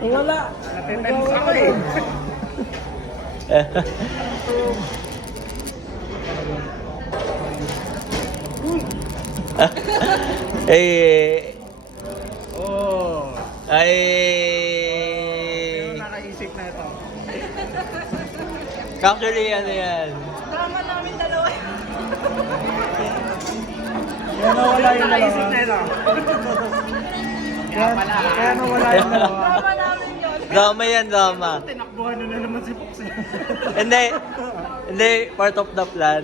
Wala. Natitense ako eh. Eh, Oh. ay... Sino nakaisip na ito? Actually, ano yan? Drama namin dalawa. Kaya nawala yung Nakaisip dalawa. na ito. Kaya nawala yung dalawa. Drama namin yun. Drama yan, drama. Tinakbuhan na naman si Fox eh. Hindi. Hindi, part of the plan.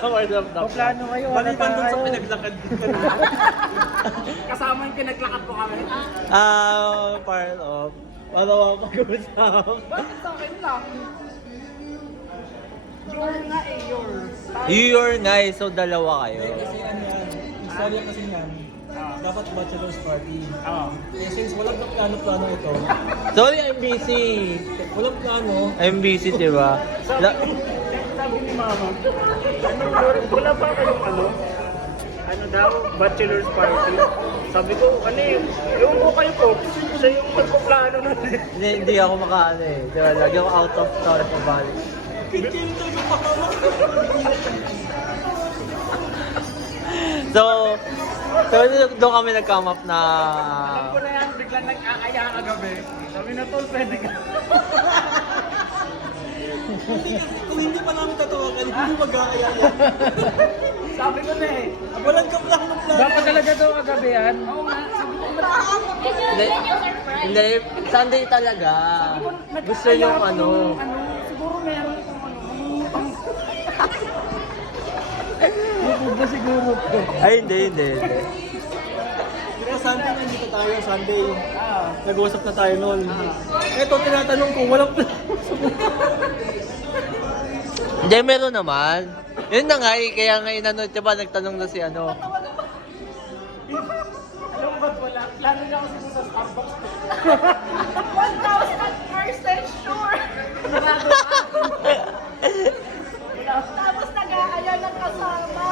Part of the plan. Plano kayo, wala tayo. pinaglakad. Kasama yung pinaglakad ko kami. Part of. Para mapag-usap. Bakit sa akin lang? Your nga eh, yours. You're nice, so dalawa kayo. Kasi ano yan, istorya kasi yan, dapat bachelor's party. Oo. Eh, since walang plano ito, Sorry, I'm busy. walang plano, I'm busy, di ba? Sabi ni Mama, wala pa kayong ano daw, bachelor's party. Sabi ko, ano eh, yung ko kayo po, siya yung magpaplano nun. Hindi ako makaano eh. Di ba? Lagi ako out of town pabalik. So, doon kami nag-come up na... Alam ko na yan, biglang nag-aaya kagabi. Sabi na tol, pwede ka. kung hindi pa namin tatawagan, hindi mag-aaya yan. Sabi ko na eh. Walang plano. Dapat talaga daw kagabi yan. Oo nga, sabi ko na. Hindi, hindi, Sunday talaga. Gusto yung ano. Siguro meron kung ano. Ba siguro po. Ay, hindi. Kaya Sunday na dito tayo, Sunday. Nag-uusap na tayo noon. Ito, tinatanong ko, walang plano. Hindi, meron naman. Yun na nga eh, kaya nga inano, diba nagtanong na si ano. Alam mo ba wala? Plano niya kasi sa Starbucks. 1,000% sure. Tapos nag-aaya ng kasama.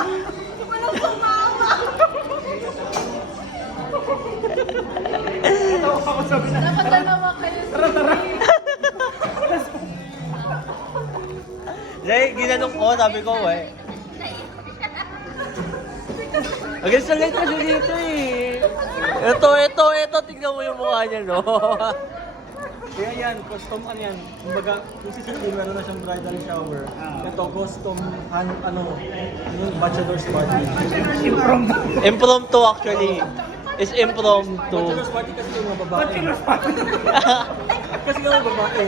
Walang sumama. Ako sabi na. Dapat dalawa kayo sa Dahil ginanong ko, sabi ko eh. Against the light kasi dito eh. Ito, tignan mo yung mukha niya, no? Kaya yan, custom ano yan. Kumbaga, yung si Cindy, meron na siyang bridal shower. Ito, custom, yung bachelor's party. Impromptu actually. It's impromptu. Bachelor's party kasi yung mga babae. Bachelor's party. Kasi yung mga babae.